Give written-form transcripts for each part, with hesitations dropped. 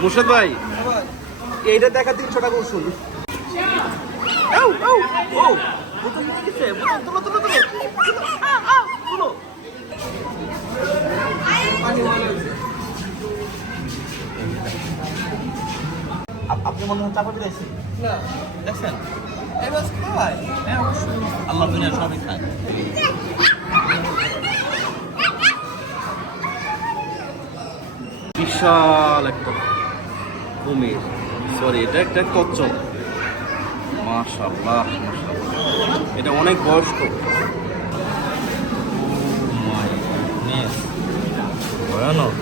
মুর্শিদ ভাই এইটা দেখা 300 টাকা উসুল। বোতল নিয়ে গেছে, বোতল তোলো তোলো তোলো। আপনি মনে হয় চাপা দিয়েছেন না? দেখছেন আল্লাহ দুনিয়া সবই খায়। বিশাল একটা কুমির, সরি এটা একটা কচ্ছপ। মাশাআল্লাহ মাশাআল্লাহ, এটা অনেক বয়স্ক। ভয়ানক।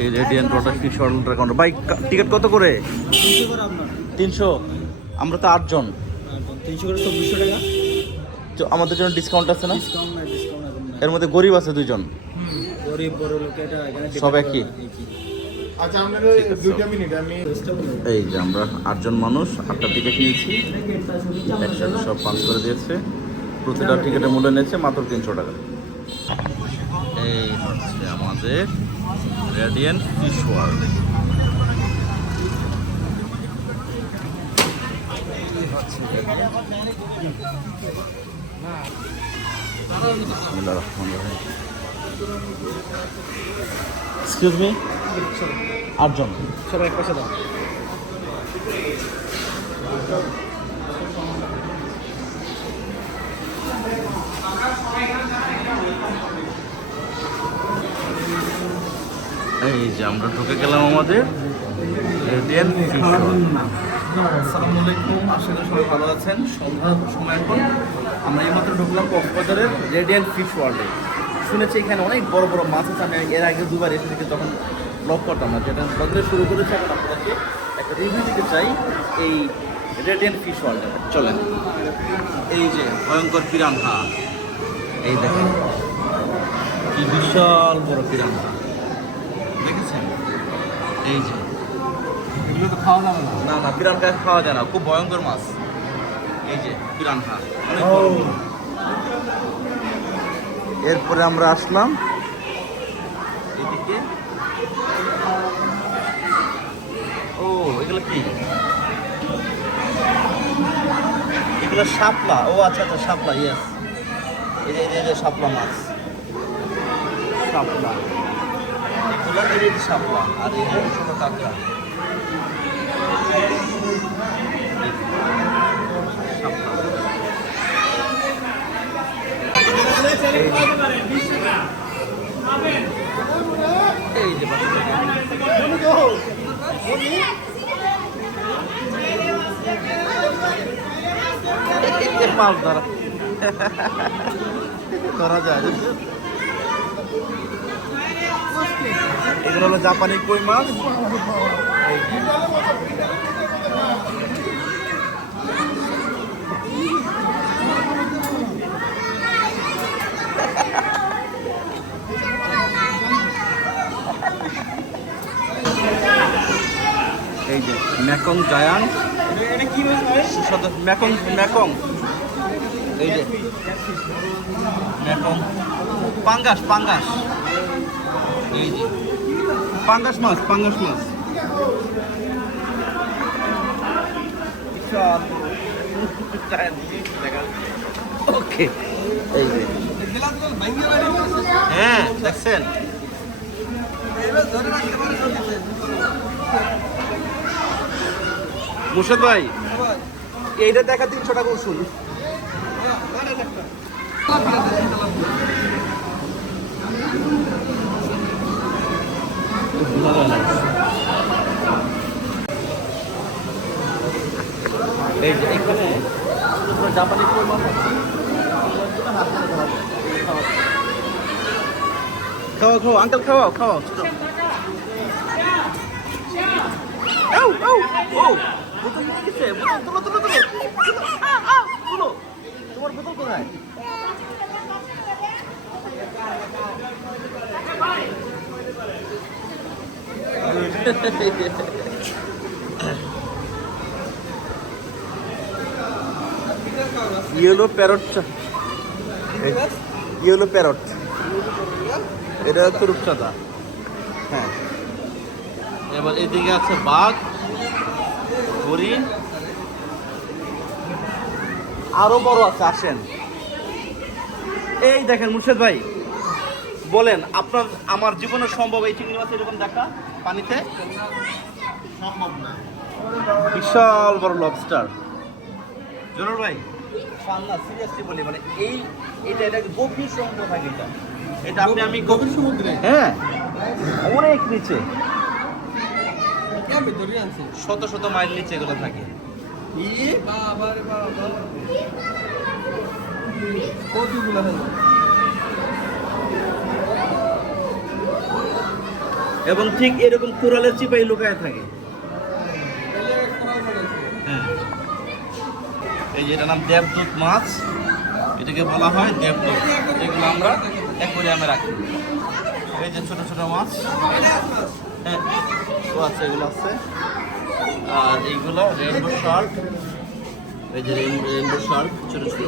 এই radiant water fish world counter. Bike ticket কত করে? 300। আমরা তো 8 জন। 300 করে তো 200 টাকা। তো আমাদের জন্য ডিসকাউন্ট আছে না? এর মধ্যে গরিব আছে 2 জন। গরিব বড় লোক এটা এখানে সব একই। আচ্ছা আপনারা 2 মিনিট আমি এই যে আমরা 8 জন মানুষ 8টা টিকিট নিয়েছি, একসাথে সব পাঞ্চ করে দিয়েছে। প্রতিটা টিকিটের মূল্য নিয়েছে মাত্র 300 টাকা। এই হচ্ছে আমাদের radiant fish world. Excuse me, 8 জন সবাই এক পাশে দাও। এই যে আমরা ঢুকে গেলাম আমাদের রেডিয়েন্ট ফিশ ওয়ার্ল্ড। আসসালামু আলাইকুম, আশা করি সবাই ভালো আছেন। সন্ধ্যার সময় এখন আমরা এইমাত্র ঢুকলাম কক্সবাজারের রেডিয়েন্ট ফিশ ওয়ার্ল্ডে। শুনেছি এখানে অনেক বড় বড় মাছ আছে। আমি এর আগে 2বার এসে থেকে তখন ব্লগ করতাম না, যেটা ব্লগটা শুরু করেছি। এখন আপনাদেরকে একটা রিভিউ দিতে চাই এই রেডিয়েন্ট ফিশ ওয়ার্ল্ডে। চলেন। এই যে ভয়ঙ্কর পিরানহা, এই দেখেন কি বিশাল বড় পিরানহা, দেখেছেন? এই যে এগুলো তো খাওয়া যাবে না। না না, পিরানহা খাওয়া যায় না, খুব ভয়ঙ্কর মাছ। এই যে পিরানহা অনেক বড়। এরপরে আমরা আসলাম এদিকে। ও এগুলো কি? এগুলো শাপলা। ও আচ্ছা আচ্ছা, শাপলা। ইয়েস, এই যে শাপলা মাছ, শাপলা। এগুলো এই যে শাপলা, আর এই যে ছোট কাঁকড়া। এই যে মাছ ধরা ধরা যায়। এগুলো হলো জাপানি কই মাছ। এই যে ম্যাকং জায়ান্ট, এটা কি মাছ ভাই? ম্যাকং ম্যাকং। এই যে ম্যাকং, পাঙ্গাস পাঙ্গাস। এই যে পাঙ্গাস মাছ, পাঙ্গাস মাছ। ওকে, এই যে হ্যাঁ দেখছেন। মুর্শিদ ভাই এইটা দেখা 300 টাকা উসুল। এই যে এখানে জাপানি কই মাছ আছে। খাওয়া খাওয়া আঙ্কেল, খাওয়া খাওয়া। বোতল নিয়ে গেছে, বোতল তোলো তোলো তোলো তোলো। তোমার বোতল কোথায়? ইয়েলো প্যারট, ইয়েলো প্যারট, এটা হচ্ছে রূপচাঁদা। হ্যাঁ, এবার এদিকে আছে বাঘ, হরিণ, আরো বড় আছে, আসেন। এই দেখেন মুর্শেদ ভাই, বলেন আপনার আমার জীবনে সম্ভব এই চিংড়ি মাছ এরকম দেখা পানিতে? সম্ভব না। বিশাল বড় লবস্টার। জনুর ভাই পান্না, সিরিয়াসলি বলি, মানে এটা গভীর সমুদ্র থাকে। এটা আপনি আমি গভীর সমুদ্রে? হ্যাঁ, অনেক নিচে, আমি ধরে আনছি। শত শত মাইল নিচে এগুলো থাকে। বাবা রে বাবা, কতগুলো হলো। এবং ঠিক এরকম কোরালের চিপাই লুকায় থাকে। হ্যাঁ, এই যে এটার নাম দেবদূত মাছ, এটাকে বলা হয় দেবদূত। এগুলো আমরা অ্যাকোয়ারিয়ামে রাখি। এই যে ছোট ছোট মাছ, হ্যাঁ তো আছে, এগুলো আছে। আর এইগুলো রেইনবো শার্ক, এই যে রেইনবো শার্ক, ছোট ছোট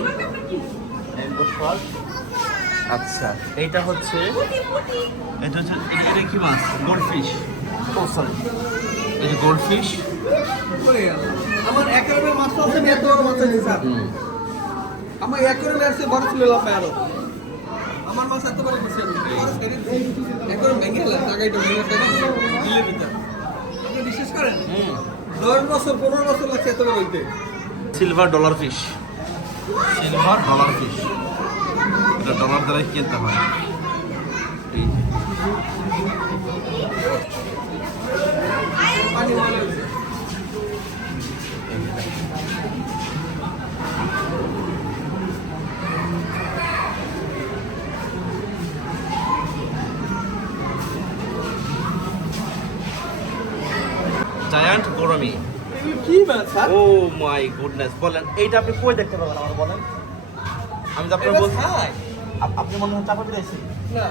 রেইনবো শার্ক। আচ্ছা, এটা হচ্ছে এটা কি মাছ? গোল্ডফিশ। ও সরি, এই যে গোল্ডফিশ। আমার অ্যাকোয়ারিয়ামের মাছ আছে, আমি এত বড় মাছ আছে স্যার। আমার অ্যাকোয়ারিয়ামে আছে বড় ছিল লাভ আরো। আমার মাছ এত বড় দিছে আমি অ্যাকোয়ারিয়াম ভেঙে গেল, জায়গাটা ভেঙে গেল দিলে ভিতর। আপনি বিশ্বাস করেন? 10 বছর 15 বছর লাগছে এত বড় হইতে। Silver dollar fish, silver dollar fish, এটা ডলার দ্বারাই কিনতে হয়। এই যে। পানি ময়লা হইছে। জায়ান্ট গরমি। কি মাছ স্যার? ও মাই গুডনেস, বলেন এইটা আপনি কই দেখতে পাবেন আমার বলেন? আমি তো আপনার বলছি, খায় আপনি মনে হয় চাপা দিয়েছি না,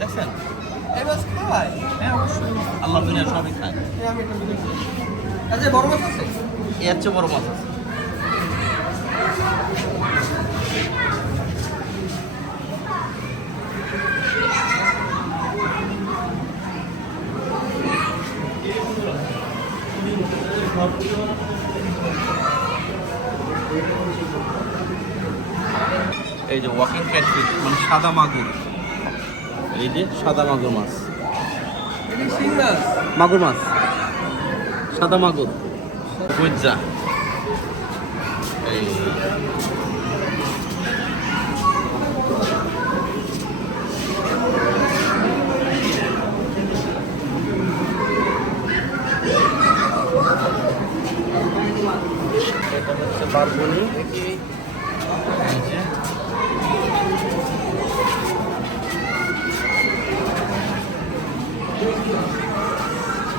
দেখছেন? এই মাছ খায়। হ্যাঁ অবশ্যই, আল্লাহ দুনিয়া সবই খায়। এই আমি একটা ভিডিও দেখছি। আচ্ছা বড় মাছ আছে? এর চেয়ে বড় মাছ আছে। এই যে ওয়াকিং ক্যাটফিশ, মানে সাদা মাগুর। এই যে সাদা মাগুর মাছ, এটা শিং মাছ। মাগুর মাছ, সাদা মাগুর, গুজ্জা। এই এটা হচ্ছে বারবনি। এই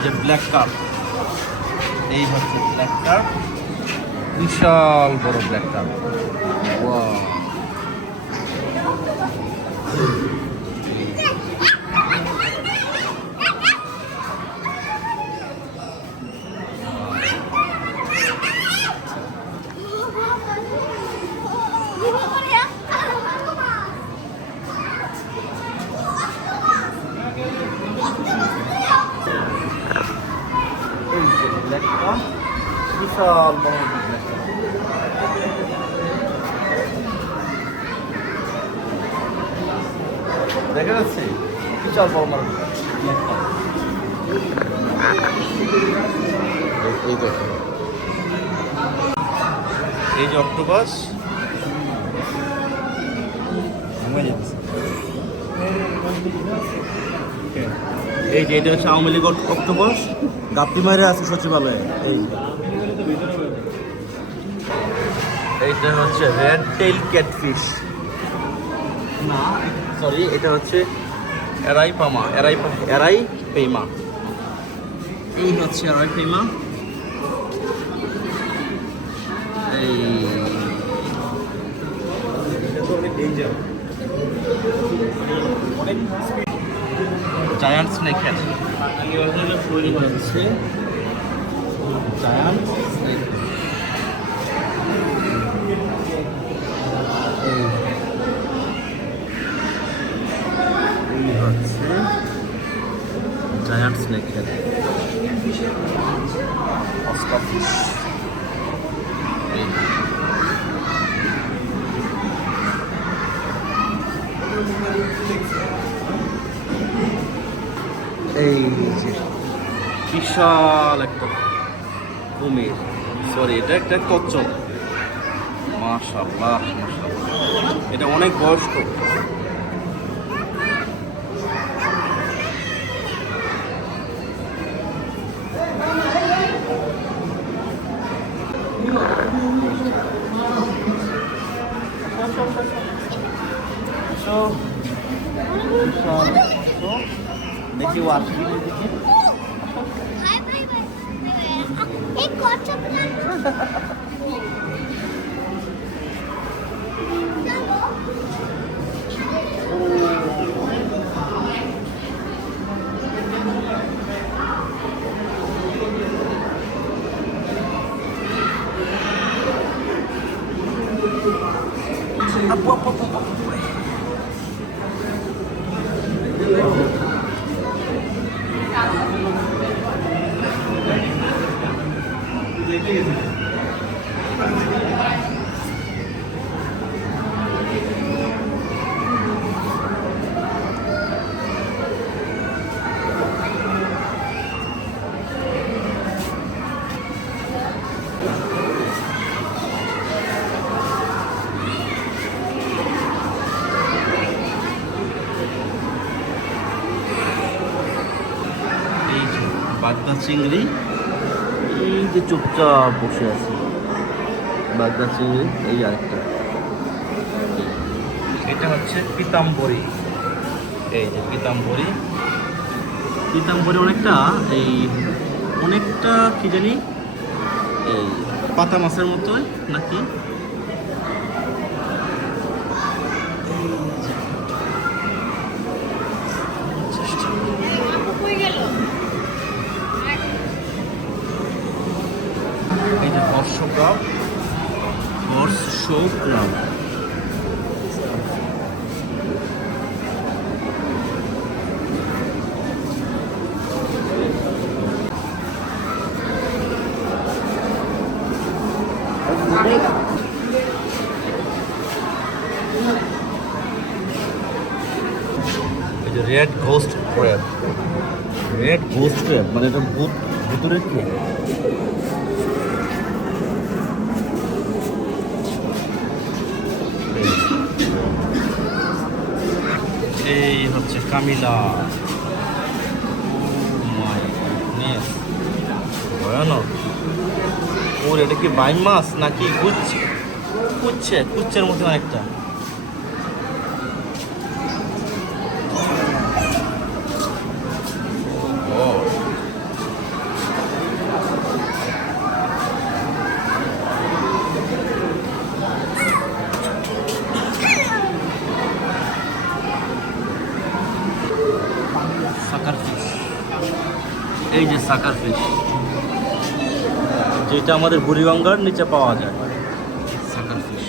যে ব্ল্যাক কার্প, এই হচ্ছে ব্ল্যাক কার্প, বিশাল বড় ব্ল্যাক কার্প। ওয়াও, এই যে ব্ল্যাক কার্প, বিশাল বড় ব্ল্যাক কার্প। দেখা যাচ্ছে বিশাল বড় মাছ। এই যে অক্টোপাস, এই যে এটা হচ্ছে আওয়ামী লীগ অক্টোপাস, গাপ্তি মারে আছে সচিবালয়ে। এই যে এইটা হচ্ছে রেড টেইল ক্যাটফিশ, না সরি, এটা হচ্ছে এরাই পামা, এরাই পেমা। এই হচ্ছে এরাই পেমা। এই এটা তো অনেক ডেঞ্জার, অনেক জায়ান্ট স্নেকহেড হচ্ছে জায়ান্ট স্নেক। এই হচ্ছে জায়ান্ট স্নেকহেড। Oscar fish. এই যে বিশাল একটা কুমির, সরি এটা একটা কচ্ছপ। মাশাআল্লাহ মাশাআল্লাহ, এটা অনেক বয়স্ক। দেখি ও আসছে কি দেখি। বাগদা চিংড়ি, এই যে চুপচাপ বসে আছে বাগদা চিংড়ি। এই আরেকটা, এটা হচ্ছে পিতাম্বরী। এই যে পিতাম্বরী, পিতাম্বরী অনেকটা অনেকটা কি জানি এই পাতা মাছের মতো নাকি। এই যে হর্ষক্রাব, হর্ষক্রাব। এই যে red ghost crab, red ghost crab মানে এটা ভুতুরে কি। এই হচ্ছে কামিলা। ভয়ানক। ওর এটা কি বাইম মাছ নাকি কুচ্ছের মতো একটা। সাকার ফিশ, এই যে সাকার ফিশ যেটা আমাদের বুড়িগঙ্গার নিচে পাওয়া যায়। সাকার ফিশ।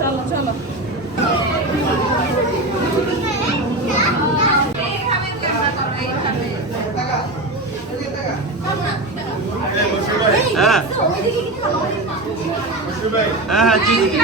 চলো চলো হ্যাঁ হ্যাঁ জি জি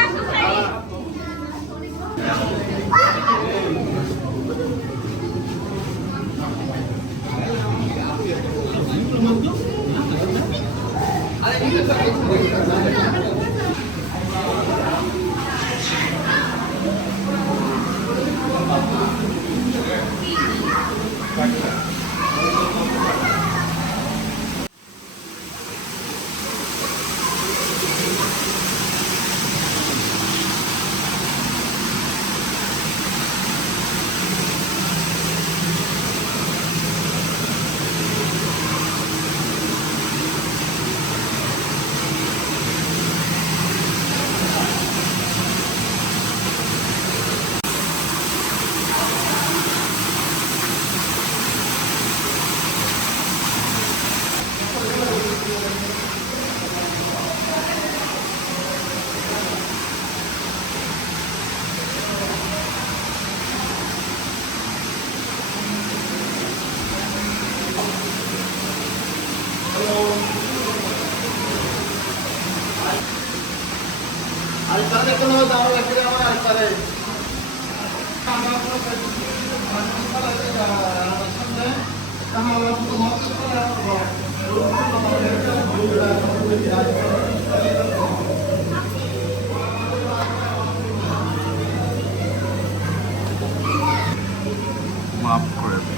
মাফ করে দিন।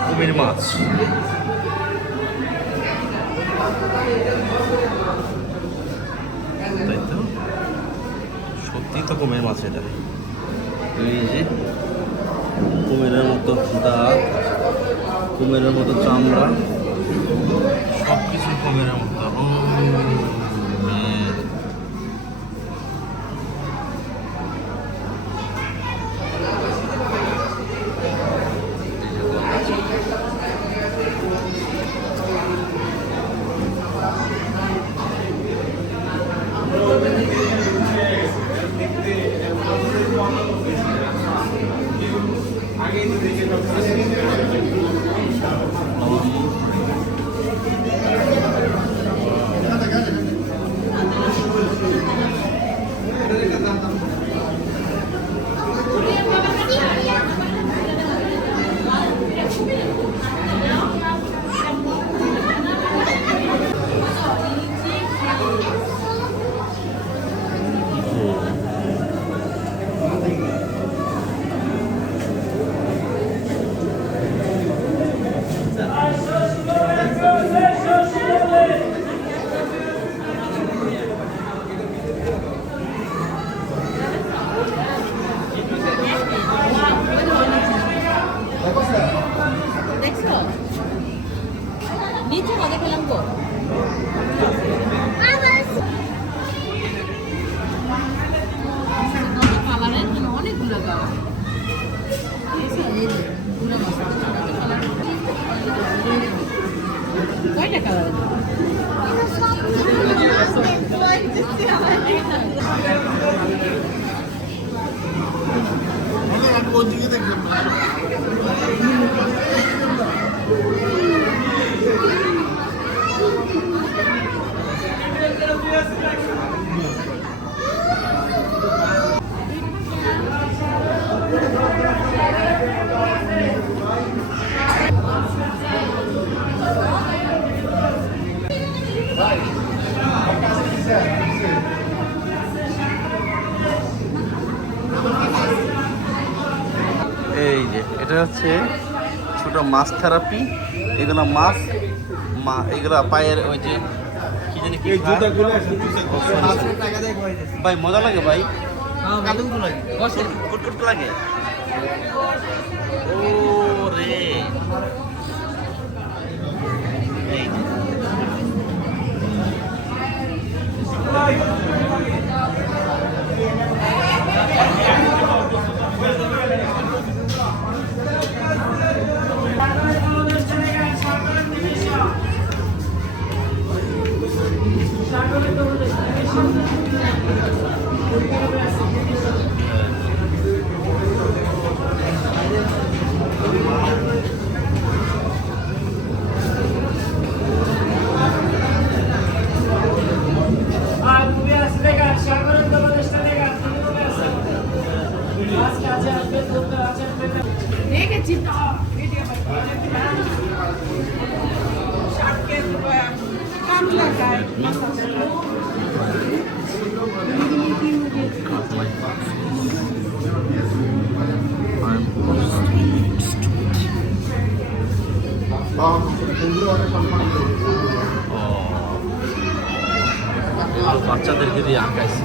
কুমির মাছ তাই তো সত্যি তো কুমির মাছ এটা এই যে কুমিরের মতো দাঁত কুমিরের মতো চামড়া সব কিছু কুমিরের মতো দেখছো নিচে মজা খেলাম তো কালারের অনেকগুলো কালার কয়টা কালার ওদিকে দেখলাম হচ্ছে ছোট মাছ থেরাপি। এগুলো মাছ এগুলো পায়ের ওই যে কি জানি কি খায়? ও, sorry, sorry। ভাই মজা লাগে ভাই, কাটুন তো লাগে, কুটকুট লাগে। ও রে, এই যে। দেখেছি তো বাচ্চাদেরকে দিয়ে আঁকাইছে।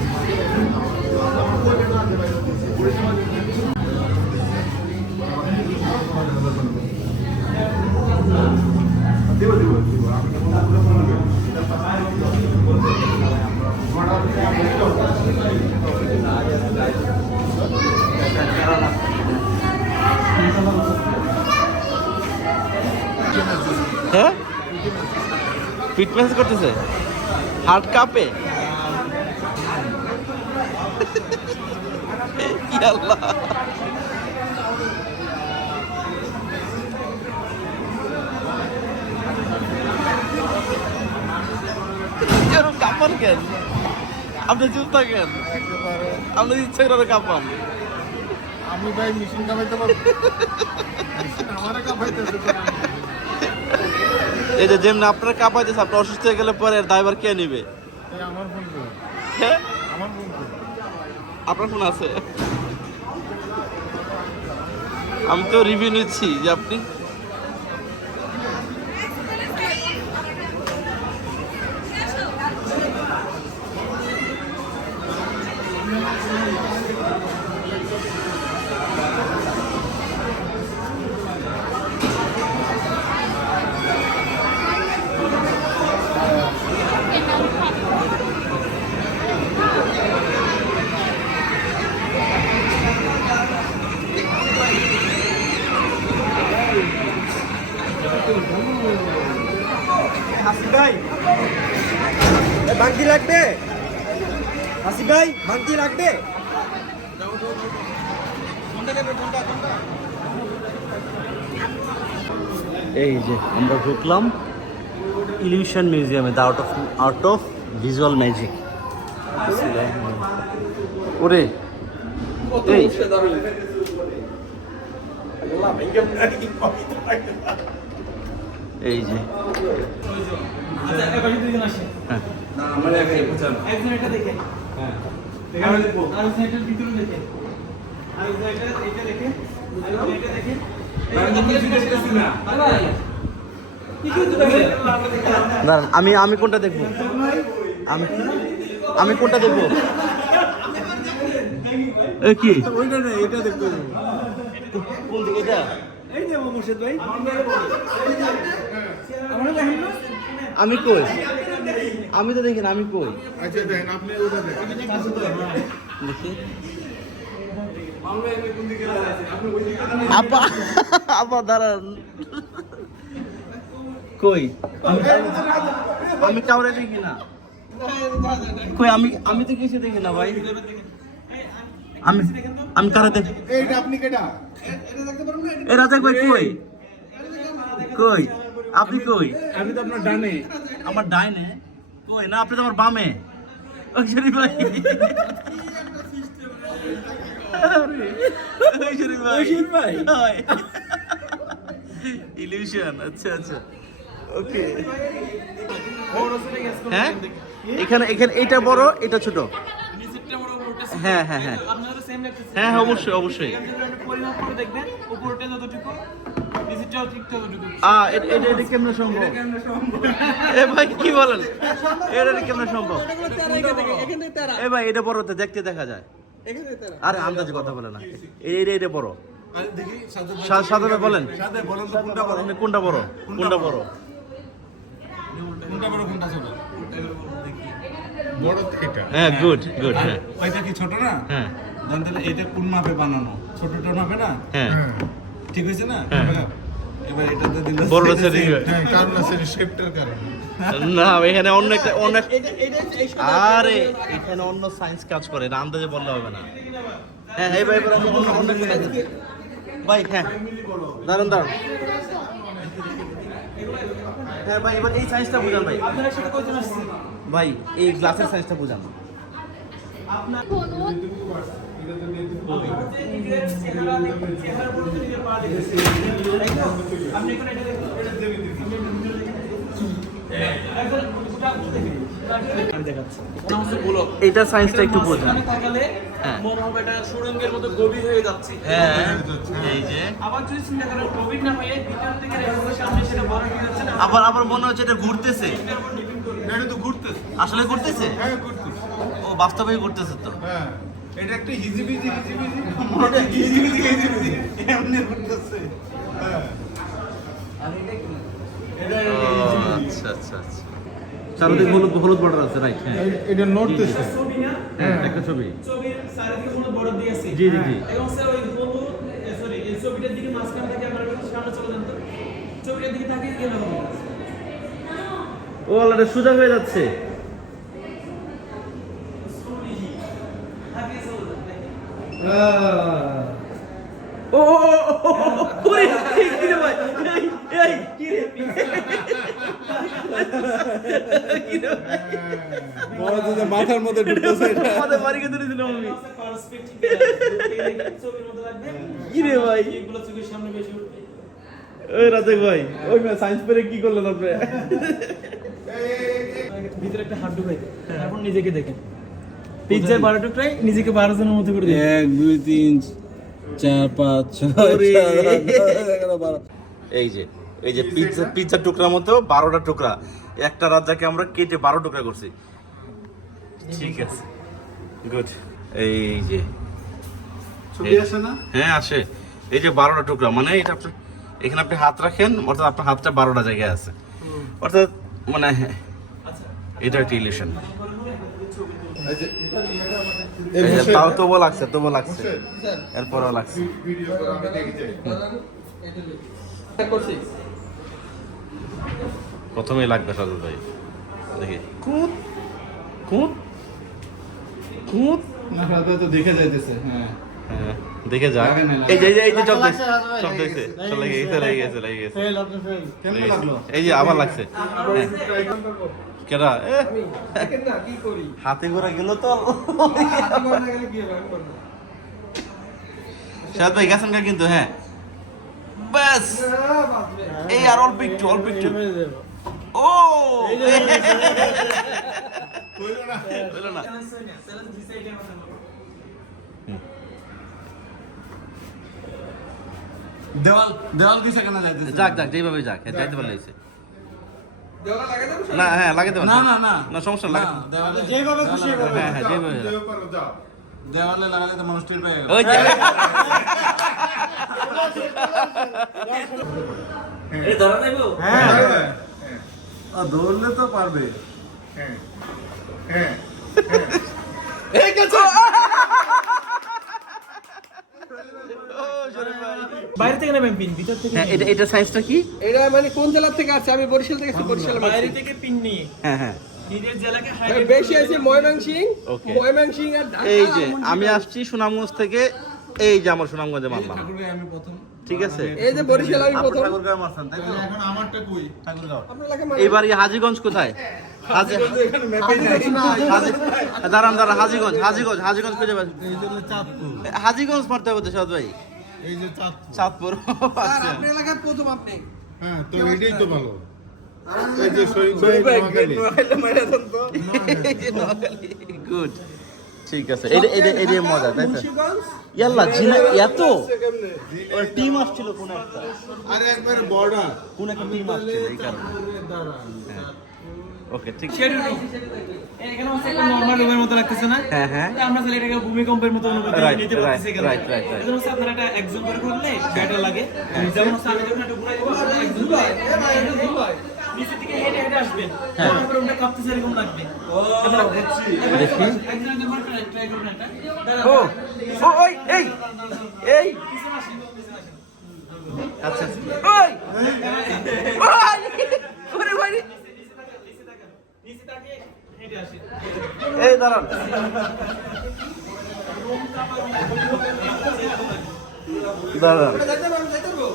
হ্যাঁ, ফিটনেস করতেছে, হার্ট কাঁপে। আল্লাহ, এরকম কাঁপান কেন? আপনি চুপ থাকেন, আপনি ইচ্ছা করে কাঁপান। আমি ভাই মেশিন কামাইতে পারবো, আমারে কামাইতে এই যে যেমন আপনার কাঁপাইতেছে, আপনি অসুস্থ হয়ে গেলে পরে দায়ভার কে নিবে? আমার ফোন করো, হ্যাঁ, আমার ফোন করো। আপনার ফোন আছে? আমি তো রিভিউ নিচ্ছি যে আপনি ভাই ভাঙতি লাগবে, আসিফ ভাই ভাঙতি লাগবে। এই যে আমরা ঢুকলাম ইলিউশন মিউজিয়ামে, the art of visual magic. ওরে এই এই যে দাঁড়ান, আমি কোনটা দেখবো? আমি কোনটা দেখবো? কি ওইটা না, এটা দেখতে হবে। কোন দিকে? এটা এই যে মুর্শিদ ভাই, আমি কই? আমি তো দেখি না, আমি কই? আচ্ছা দেখেন, আপনি ওটা দেখেন। দেখি আপা, আপা দাঁড়ান, কই? আমি কাউরে দেখি না, কই? আমি তো কিছু দেখি না ভাই। আমি কারে দেখি? এইটা আপনি কেটা? এরা দেখবে কই? কই আপনি কই? আমি তো আপনার ডানে। আমার ডাইনে কই? না, আপনি তো আমার বামে। ওই শরীফ ভাই, ওই শরীফ ভাই, ইলিউশন। আচ্ছা আচ্ছা, ওকে। হ্যাঁ, এখানে এইটা বড়, এটা ছোট। হ্যাঁ হ্যাঁ হ্যাঁ, সেম লাগতেছে। হ্যাঁ হ্যাঁ অবশ্যই অবশ্যই। এখান থেকে আপনি পরিমাপ করে দেখবেন উপরটা যতটুকু নিচেরটাও ঠিক ততটুকু। এটা কেমনে সম্ভব? এ ভাই কি বলেন, এটা কেমনে সম্ভব? এগুলো তেরা এখান থেকে তেরা। এ ভাই এটা বড়তে দেখতে দেখা যায়। এখান থেকে তেরা। আরে আন্দাজে কথা বলে না, এটা বড়। আর দেখি সাদা বলেন সাথে বলেন তো কোনটা বড়? কোনটা বড় কোনটা বড়? কোনটা বড় কোনটা ছোট? বড় এটা। হ্যাঁ গুড গুড। আর হ্যাঁ ওইটা কি ছোট না? হ্যাঁ জান তাহলে এটা কোন মাপে বানানো? ছোটটা মাপে না? হ্যাঁ ঠিক হয়েছে না? হ্যাঁ। এবার এটাতে দিলে বড় সেটিং। হ্যাঁ, কারণ আছে শেপটার কারণে। না এখানে অন্য একটা এটা এই আরে এখানে অন্য সায়েন্স কাজ করে, এটা আন্দাজে বললে হবে না। হ্যাঁ এই ভাই এবার অন্য ভাই হ্যাঁ দাঁড়ান হ্যাঁ ভাই এবার এই সায়েন্সটা বুঝান ভাই। আপনার সাথে কয়জন আসছে? ভাই এই গ্লাসের সায়েন্সটা বুঝান। আপনি এখন এটা দেখুন। আমি দেখাচ্ছি। ওটা হচ্ছে গোলক। এইটা সায়েন্সটা একটু বোঝান। মাঝখানে তাকালে হ্যাঁ। মনে হবে এটা সুড়ঙ্গের মতো গভীর হয়ে যাচ্ছে। হ্যাঁ এই যে আবার যদি চিন্তা করেন গভীর না হয়ে ভিতর থেকে রেখে সামনে সেটা বড় হয়ে যাচ্ছে না। আবার মনে হচ্ছে এটা ঘুরতেছে। এটা তো ঘুরতেছে। আসলে ঘুরতেছে? হ্যাঁ ঘুরতেছে। ও বাস্তবেই ঘুরতেছে তো। হ্যাঁ এটা একটা হিজিবিজি এটা হিজিবিজি এমনি ঘুরতেছে। হ্যাঁ এটা আচ্ছা আচ্ছা আচ্ছা। চারদিকে হলুদ বর্ডার আছে রাইট? হ্যাঁ এটা নড়তেছে। ছবি না হ্যাঁ একটা ছবি। ছবির চারিদিকে কোনো বড় দিয়ে আছে। জি, জি, জি। এবং স্যার ওই হলুদ সরি এই ছবিটার দিকে মাঝখান থেকে আমরা সামনে চলে যান তো। ছবিটার দিকে তাকিয়ে গেলে হবে। ও আল্লাহ সোজা হয়ে যাচ্ছে। তাকিয়ে চলে যান, দেখেন। ও ওরে কি রে ভাই এই কি রে মাথার মধ্যে ঢুকতেছে এটা। আমাদের বাড়িকে ধরেছিলাম আমি। পার্সপেক্টিভ ছবির মতো লাগবে। কি রে ভাই এগুলো চোখের সামনে বেশি উঠবে। ওই রাজেক ভাই ওই সায়েন্স পেরে কি করলেন আপনি? ভিতরে একটা হাত ঢুকাই দেন। তারপর নিজেকে দেখেন। পিজ্জার 12 টুকরাই নিজেকে 12 জনের মতো করে দেখেন। 1 2 3 4 5 6 এই যে পিজ্জার টুকরার মতো 12টা টুকরা, একটা রাজাকে আমরা কেটে 12 টুকরা করছি। ঠিক আছে গুড। এই যে ছবি আসে না? হ্যাঁ আসে। এই যে 12টা টুকরা মানে এটা আপনি এখানে আপনি হাত রাখেন, অর্থাৎ আপনার হাতটা 12টা জায়গায় আছে, অর্থাৎ মানে এটা একটা ইলিউশন। তাও তবু লাগছে এরপরও লাগছে। ভিডিও করে আমি দেখি যাই। করছি। প্রথমেই লাগবে সাজু ভাই, দেখি কুত কুত কুত। না রাতে তো দেখে যাইতেছে। হ্যাঁ হ্যাঁ দেখে যাক। লাগে না, এই যে চলতে চলতেছে লেগে গেছে। কেমন লাগলো? এই যে আবার লাগছে। কেডা দেখেন না কি করি। হাতে করে গেল তো। হাতে করে না গেলে কি হবে? আমি করব। শাহাদ ভাই গেছেন না কিন্তু। হ্যাঁ বাস এই আর অল্প একটু ও হইলো না। চ্যালেঞ্জ দিছে এটা কথা বলো। দেওয়াল কি সেখানে যাইতেছে? যাক যেভাবে যাক, হ্যাঁ যাইতে পারলে হয়েছে। দেওয়ালে লাগা যাবে? না হ্যাঁ লাগাতে পারবে না সমস্যা না, লাগে। দেওয়ালে যেভাবে খুশি এভাবে। হ্যাঁ যেভাবে যাক। দেওয়ালে লাগালে তো মানুষ টের পায়। ওই যে এই ধরা দেবো? হ্যাঁ ধরলে তো পারবে। বাইরে থেকে নেবেন পিন, ভিতর থেকে হ্যাঁ এটা সায়েন্সটা কি? এটা মানে কোন জেলা থেকে আসছে? আমি বরিশাল থেকে আসছি। বরিশাল বাইরে থেকে পিন নিয়ে হ্যাঁ নিজের জেলাকে হাইলাইট বেশি আছে ময়মনসিং। Okay. ময়মনসিং আর ঢাকা। এই যে আমি আসছি সুনামগঞ্জ থেকে, এই যে আমার সুনামগঞ্জে মারলাম। ঠাকুরগাঁও আমি প্রথম। ঠিক আছে এই যে বরিশাল আমি প্রথম। ঠাকুরগাঁও মারছেন তাই তো? এখন আমারটা কই? ঠাকুরগাঁও। আপনার এলাকায় এইবার এই হাজীগঞ্জ কোথায়? এখানে ম্যাপে দাঁড়ান হাজীগঞ্জ খুঁজে পাচ্ছি। এই যে চাঁদপুর। হাজীগঞ্জ মারতে হবে তো সাদ ভাই। এই যে চাঁদপুর। চাঁদপুর আচ্ছা। আপনার এলাকায় প্রথম আপনি। হ্যাঁ তো এটাই তো ভালো। এই যে শরীফ ভাই নোয়াখালী। গুড ঠিক আছে, এটা মজা তাই তো? ইয়াল্লা জিনা এত টিম আসছিল কোন একটা, আরে একবার বর্ডার কোন একটা টিম আসছিল এই কারণে। ওকে ঠিক। এখানে হচ্ছে একটা নরমাল রুমের মতো লাগতেছে না? হ্যাঁ হ্যাঁ তো আমরা চাইলে এটাকে ভূমিকম্পের মতো অনুভূতি Right, নিতে পারতেছি right, এখানে। right, right, right. এজন্য হচ্ছে আপনারা এটা একজন করে করলে বেটার লাগে। যেমন হচ্ছে আমি যখন একটু ঘুরাই দিব, আপনারা একজন করে নিচের দিকে হেঁটে হেঁটে আসবেন। তারপরে রুমটা কাঁপতেছে এরকম লাগবে। দেখি। একজন করে ট্রাই করুন এটা। ও ও ওই এই এই পিছনে আসেন, পিছনে আসেন। আচ্ছা আচ্ছা। ওই ওই ওরে ভাই নিচে তাকিয়ে হেঁটে আসেন। এই দাঁড়ান। দাঁড়ান যাইতে পারবো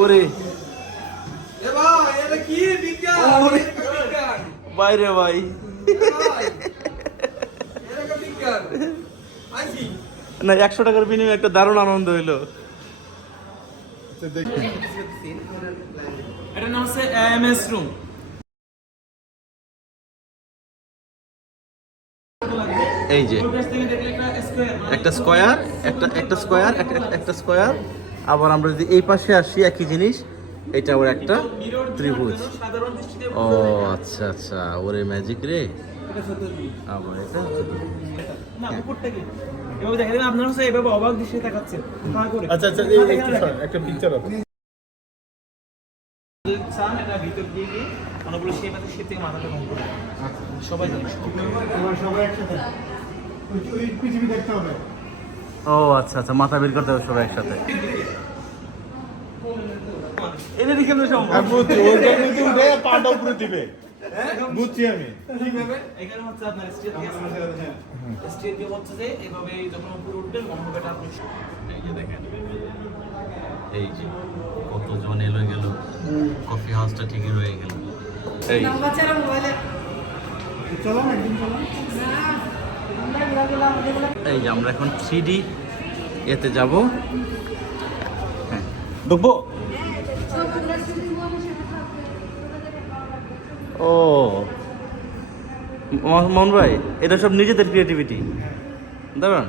ওরে এ ভাই এটা কি বিজ্ঞান ওরে। বিজ্ঞান বাইরে ভাই এটা বিজ্ঞান আইছি না 100 টাকার বিনিময়ে একটা দারুণ আনন্দ হইলো। এটার নাম হচ্ছে এমএস রুম। এই যে ওই পাশ থেকে দেখলে একটা স্কয়ার, একটা স্কয়ার একটা স্কয়ার, আবার আমরা যদি এই পাশে আসি একই জিনিস, এটা আবার একটা ত্রিভুজ। সাধারণ দৃষ্টিতে ও আচ্ছা আচ্ছা, ওরে ম্যাজিক রে। আবার এটা না উপর থেকে এভাবে দেখা যাবে, আপনারা হচ্ছে এভাবে অবাক দৃষ্টিতে তাকাচ্ছেন হ্যাঁ করে। আচ্ছা আচ্ছা এই একটু সর, একটা পিকচার আছে চান এটা ভিতর দিয়ে গিয়ে অনেকগুলো শেপ আছে, শেপ থেকে মাথাটা কম করে সবাই জানে। ও আচ্ছা আচ্ছা, মাথা বের করতে হবে সবাই একসাথে। এটা দেখে তো সম্ভব। আর বুঝছি ওইটার মধ্যে উঠে পাটা উপরে দিবে, বুঝছি আমি। এখানে হচ্ছে আপনার স্টেজ দিয়ে স্টেজ দিয়ে হচ্ছে যে এভাবে যখন উপরে উঠবেন মনে হবে এটা আপনি এই যে দেখেন, এই যে কতজন এলো গেল, কফি হাউসটা ঠিকই রয়ে গেল। এই এই যে আমরা এখন 3D এতে যাব। হ্যাঁ ঢুকবো। ও মোহন ভাই, এটা সব নিজেদের ক্রিয়েটিভিটি, দাঁড়ান।